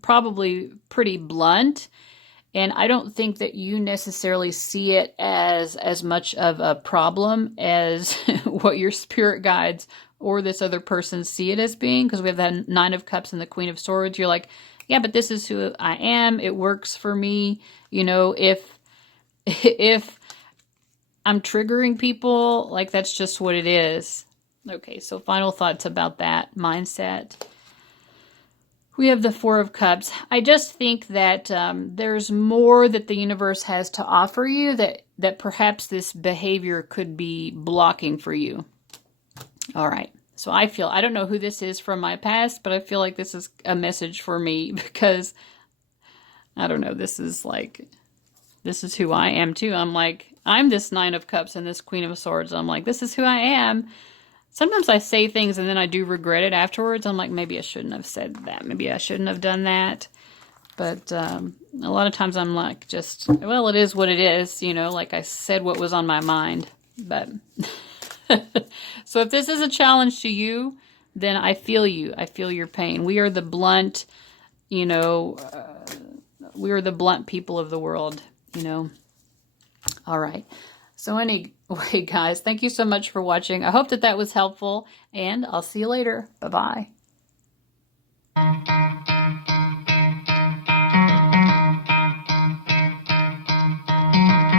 probably pretty blunt. And I don't think that you necessarily see it as much of a problem as what your spirit guides or this other person see it as being. Because we have that 9 of Cups and the Queen of Swords. You're like, yeah, but this is who I am. It works for me. You know, if I'm triggering people, like, that's just what it is. Okay, so final thoughts about that mindset. We have the 4 of Cups. I just think that there's more that the universe has to offer you that perhaps this behavior could be blocking for you. All right. So I don't know who this is from my past, but I feel like this is a message for me because, I don't know, this is who I am too. I'm like, I'm this 9 of Cups and this Queen of Swords. I'm like, this is who I am. sometimes I say things and then I do regret it afterwards. I'm like, maybe I shouldn't have said that. Maybe I shouldn't have done that. But a lot of times I'm like, just, well, it is what it is, you know, like I said what was on my mind. But so if this is a challenge to you, then I feel you. I feel your pain. We are the blunt, you know, we are the blunt people of the world, you know. All right. So anyway, guys, thank you so much for watching. I hope that that was helpful, and I'll see you later. Bye-bye.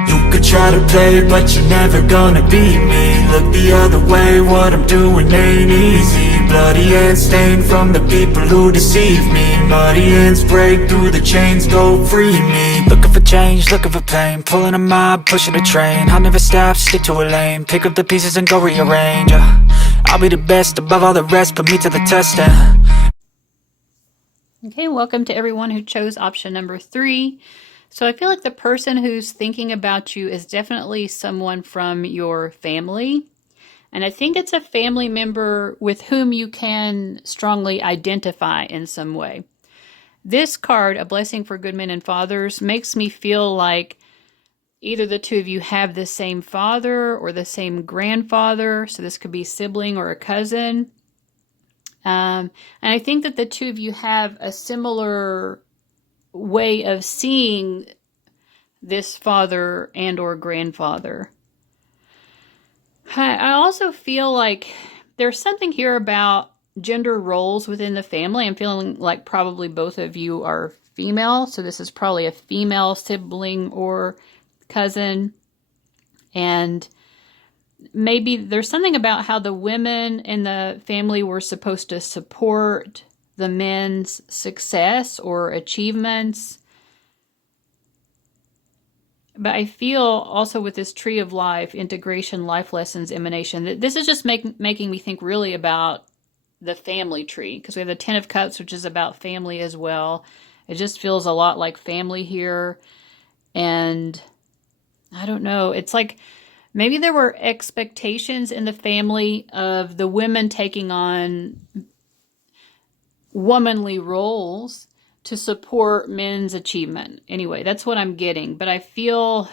You could try to play, but you're never gonna beat me. Look the other way, what I'm doing ain't easy. Bloody hands stained from the people who deceive me. Muddy hands break through the chains, go free me. Looking for change, looking for pain, pulling a mob, pushing a train. I'll never stop, stick to a lane, pick up the pieces and go rearrange. I'll be the best above all the rest, put me to the test. Okay, welcome to everyone who chose option number 3. So I feel like the person who's thinking about you is definitely someone from your family. And I think it's a family member with whom you can strongly identify in some way. This card, A Blessing for Good Men and Fathers, makes me feel like either the two of you have the same father or the same grandfather. So this could be sibling or a cousin. And I think that the two of you have a similar way of seeing this father and or grandfather. I also feel like there's something here about gender roles within the family. I'm feeling like probably both of you are female, so this is probably a female sibling or cousin. And maybe there's something about how the women in the family were supposed to support the men's success or achievements. But I feel also with this tree of life, integration, life lessons, emanation, that this is just making me think really about the family tree, because we have the 10 of Cups, which is about family as well. It just feels a lot like family here. And I don't know, it's like maybe there were expectations in the family of the women taking on womanly roles to support men's achievement. Anyway, that's what I'm getting. But I feel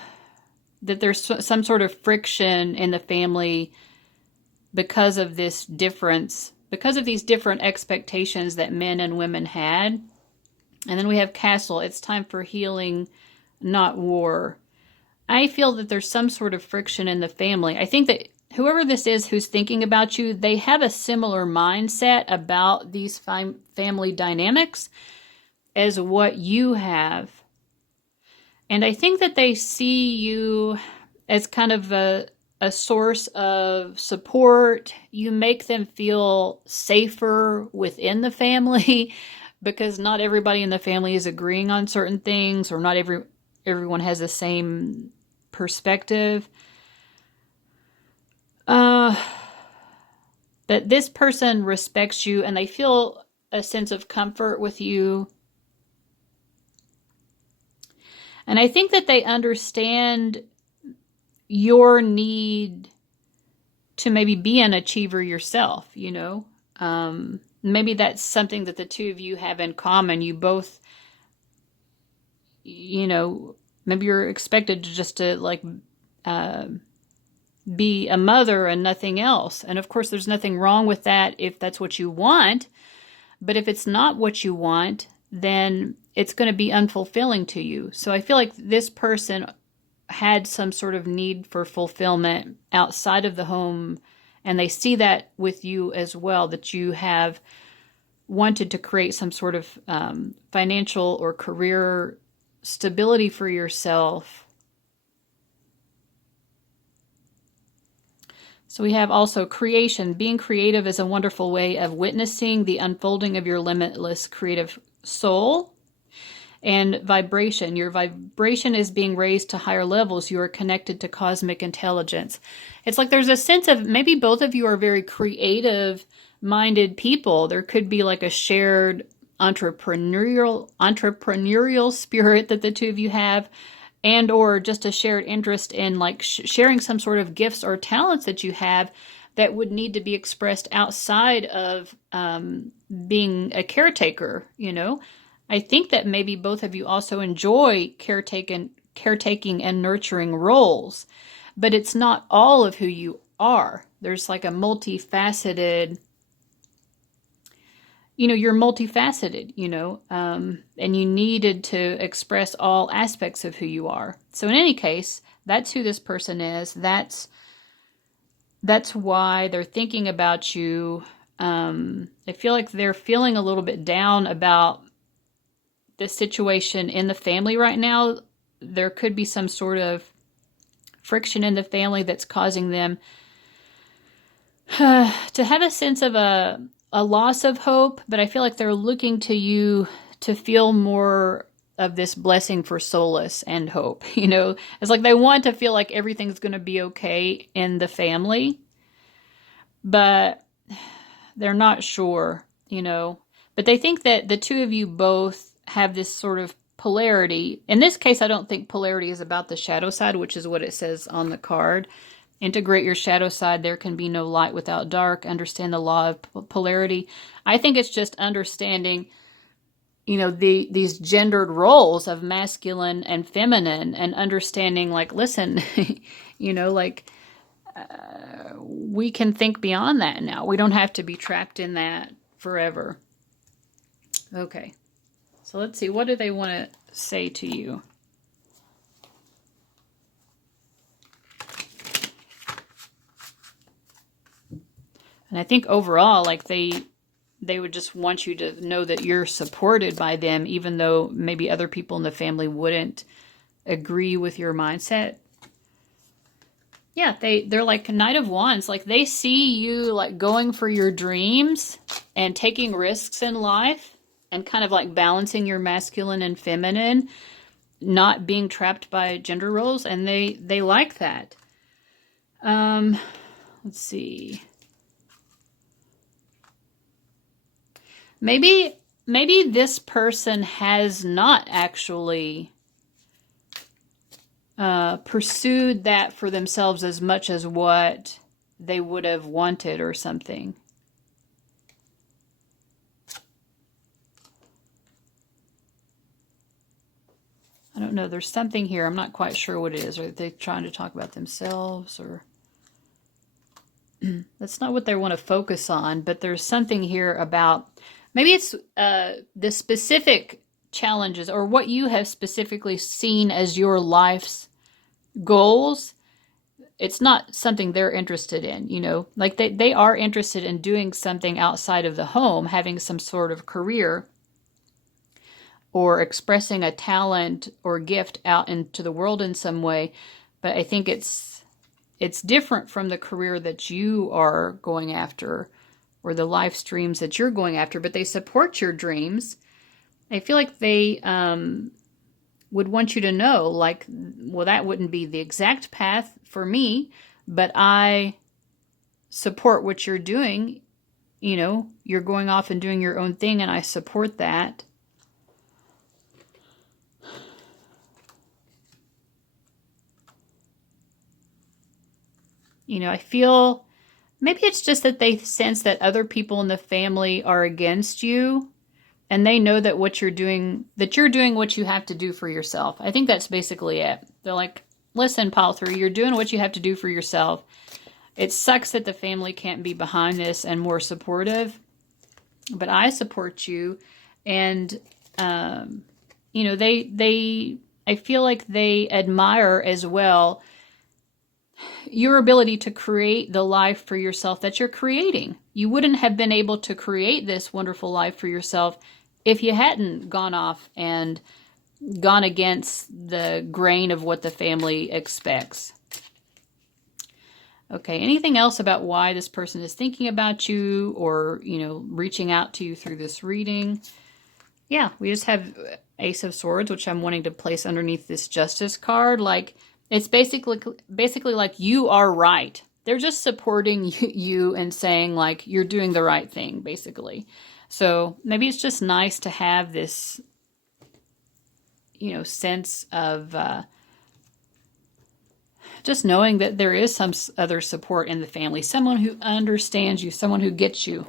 that there's some sort of friction in the family because of this difference, because of these different expectations that men and women had. And then we have Castle. It's time for healing, not war. I feel that there's some sort of friction in the family. I think that whoever this is who's thinking about you, they have a similar mindset about these family dynamics as what you have. And I think that they see you as kind of a source of support. You make them feel safer within the family because not everybody in the family is agreeing on certain things, or not everyone has the same perspective. That this person respects you and they feel a sense of comfort with you. And I think that they understand your need to maybe be an achiever yourself, you know. Maybe that's something that the two of you have in common. You both, you know, maybe you're expected to just to like be a mother and nothing else. And of course, there's nothing wrong with that if that's what you want. But if it's not what you want, then it's going to be unfulfilling to you. So I feel like this person had some sort of need for fulfillment outside of the home, and they see that with you as well, that you have wanted to create some sort of financial or career stability for yourself. So we have also creation. Being creative is a wonderful way of witnessing the unfolding of your limitless creative soul. And vibration. Your vibration is being raised to higher levels. You are connected to cosmic intelligence. It's like there's a sense of maybe both of you are very creative-minded people. There could be like a shared entrepreneurial spirit that the two of you have, and or just a shared interest in like sharing some sort of gifts or talents that you have that would need to be expressed outside of being a caretaker, you know. I think that maybe both of you also enjoy caretaking and nurturing roles, but it's not all of who you are. There's like a multifaceted, you know, you're multifaceted, you know, and you needed to express all aspects of who you are. So in any case, that's who this person is. That's why they're thinking about you. I feel like they're feeling a little bit down about the situation in the family right now. There could be some sort of friction in the family that's causing them to have a sense of a loss of hope, but I feel like they're looking to you to feel more of this blessing for solace and hope. You know, it's like they want to feel like everything's going to be okay in the family, but they're not sure, you know. But they think that the two of you both have this sort of polarity. In this case, I don't think polarity is about the shadow side, which is what it says on the card. Integrate your shadow side. There can be no light without dark. Understand the law of polarity. I think it's just understanding, you know, these gendered roles of masculine and feminine, and understanding, like, listen, you know, like, we can think beyond that now. We don't have to be trapped in that forever. Okay. So let's see. What do they want to say to you? And I think overall, like, they would just want you to know that you're supported by them, even though maybe other people in the family wouldn't agree with your mindset. Yeah, they're like Knight of Wands. Like, they see you like going for your dreams and taking risks in life and kind of like balancing your masculine and feminine, not being trapped by gender roles, and they like that. Let's see. Maybe this person has not actually pursued that for themselves as much as what they would have wanted or something. I don't know. There's something here. I'm not quite sure what it is. Are they trying to talk about themselves, or... That's not what they want to focus on, but there's something here about... Maybe it's the specific challenges, or what you have specifically seen as your life's goals. It's not something they're interested in, you know. Like, they are interested in doing something outside of the home, having some sort of career, or expressing a talent or gift out into the world in some way. But I think it's different from the career that you are going after, or the life streams that you're going after, but they support your dreams. I feel like they would want you to know, like, well, that wouldn't be the exact path for me, but I support what you're doing. You know, you're going off and doing your own thing, and I support that. You know, I feel maybe it's just that they sense that other people in the family are against you, and they know that what you're doing, that you're doing what you have to do for yourself. I think that's basically it. They're like, listen, pile 3, you're doing what you have to do for yourself. It sucks that the family can't be behind this and more supportive, but I support you. And, you know, I feel like they admire as well your ability to create the life for yourself that you're creating. You wouldn't have been able to create this wonderful life for yourself if you hadn't gone off and gone against the grain of what the family expects. Okay, anything else about why this person is thinking about you, or, you know, reaching out to you through this reading? Yeah, we just have Ace of Swords, which I'm wanting to place underneath this Justice card. Like, it's basically like, you are right. They're just supporting you and saying, like, you're doing the right thing, basically. So maybe it's just nice to have this, you know, sense of just knowing that there is some other support in the family, someone who understands you, someone who gets you.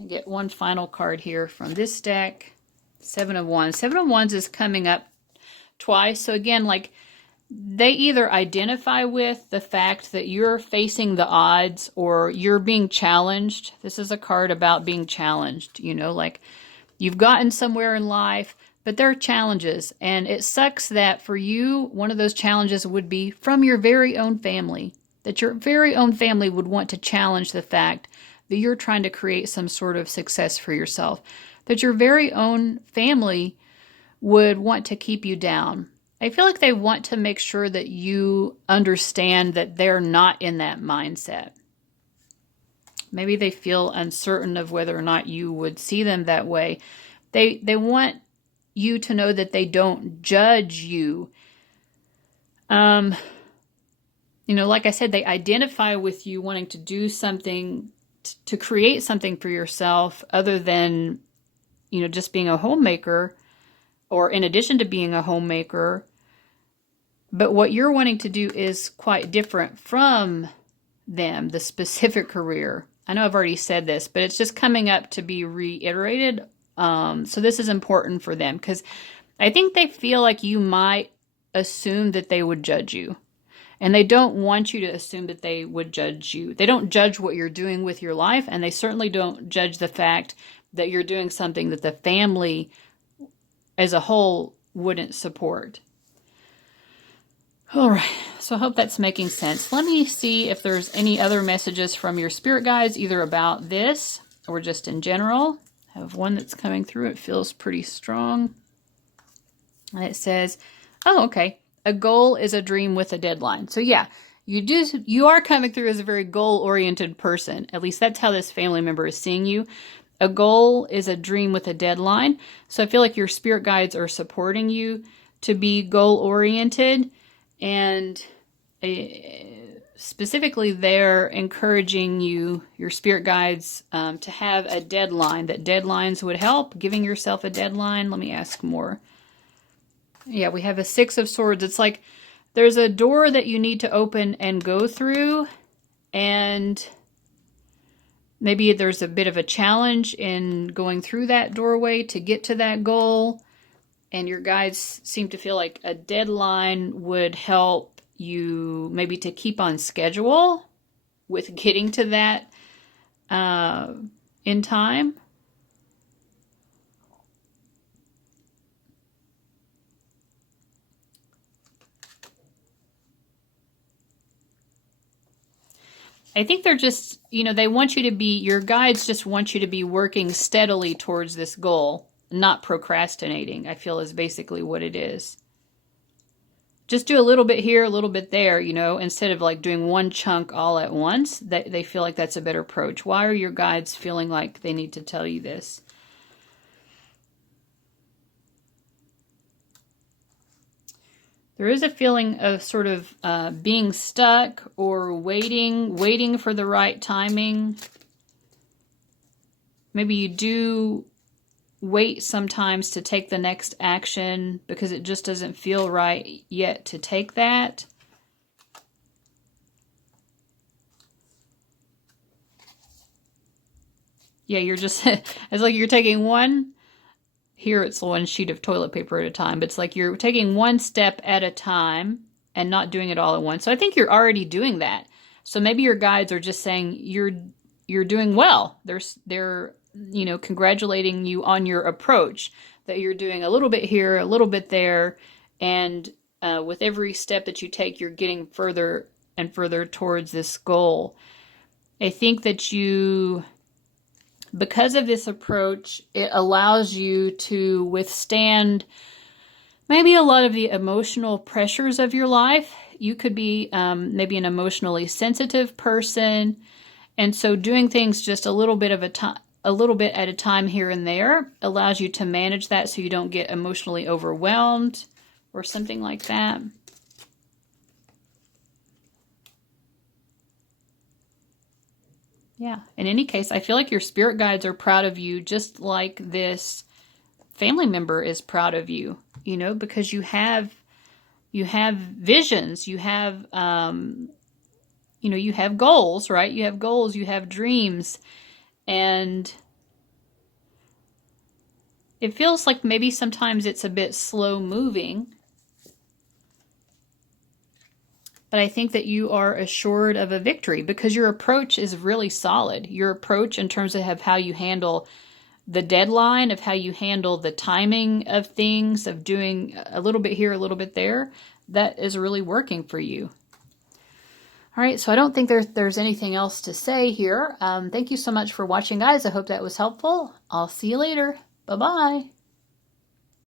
I get one final card here from this deck. Seven of Wands. Seven of Wands is coming up twice. So again, like, they either identify with the fact that you're facing the odds or you're being challenged. This is a card about being challenged, you know, like you've gotten somewhere in life, but there are challenges. And it sucks that for you, one of those challenges would be from your very own family, that your very own family would want to challenge the fact that you're trying to create some sort of success for yourself, that your very own family would want to keep you down. I feel like they want to make sure that you understand that they're not in that mindset. Maybe they feel uncertain of whether or not you would see them that way. They want you to know that they don't judge you. You know, like I said, they identify with you wanting to do something, to create something for yourself other than, you know, just being a homemaker, or in addition to being a homemaker. But what you're wanting to do is quite different from them, the specific career. I know I've already said this, but it's just coming up to be reiterated. So this is important for them because I think they feel like you might assume that they would judge you. And they don't want you to assume that they would judge you. They don't judge what you're doing with your life, and they certainly don't judge the fact that you're doing something that the family as a whole wouldn't support. All right, so I hope that's making sense. Let me see if there's any other messages from your spirit guides, either about this or just in general. I have one that's coming through. It feels pretty strong. And it says, oh, okay, a goal is a dream with a deadline. So yeah, you are coming through as a very goal-oriented person. At least that's how this family member is seeing you. A goal is a dream with a deadline. So I feel like your spirit guides are supporting you to be goal-oriented. And specifically, they're encouraging you, your spirit guides, to have a deadline, that deadlines would help, giving yourself a deadline. Let me ask more. Yeah, we have a Six of Swords. It's like there's a door that you need to open and go through, and maybe there's a bit of a challenge in going through that doorway to get to that goal. And your guides seem to feel like a deadline would help you maybe to keep on schedule with getting to that in time. I think they're just, you know, they want you to be, your guides just want you to be working steadily towards this goal. Not procrastinating, I feel, is basically what it is. Just do a little bit here, a little bit there, you know, instead of like doing one chunk all at once. They feel like that's a better approach. Why are your guides feeling like they need to tell you this? There is a feeling of sort of being stuck or waiting for the right timing. Maybe you do wait sometimes to take the next action because it just doesn't feel right yet to take that. Yeah, you're just, it's like you're taking one, here it's one sheet of toilet paper at a time, but it's like you're taking one step at a time and not doing it all at once. So I think you're already doing that. So maybe your guides are just saying you're doing well. They're you know, congratulating you on your approach, that you're doing a little bit here, a little bit there, and with every step that you take, you're getting further and further towards this goal. I think that you, because of this approach, it allows you to withstand maybe a lot of the emotional pressures of your life. You could be maybe an emotionally sensitive person, and so doing things just a little bit at a time here and there allows you to manage that so you don't get emotionally overwhelmed or something like that. Yeah, in any case, I feel like your spirit guides are proud of you just like this family member is proud of you, you know, because you have You have visions. You have, you have goals, right? You have goals, you have dreams. And it feels like maybe sometimes it's a bit slow moving. But I think that you are assured of a victory because your approach is really solid. Your approach in terms of how you handle the deadline, of how you handle the timing of things, of doing a little bit here, a little bit there, that is really working for you. All right, so I don't think there's anything else to say here. Thank you so much for watching, guys. I hope that was helpful. I'll see you later. Bye-bye.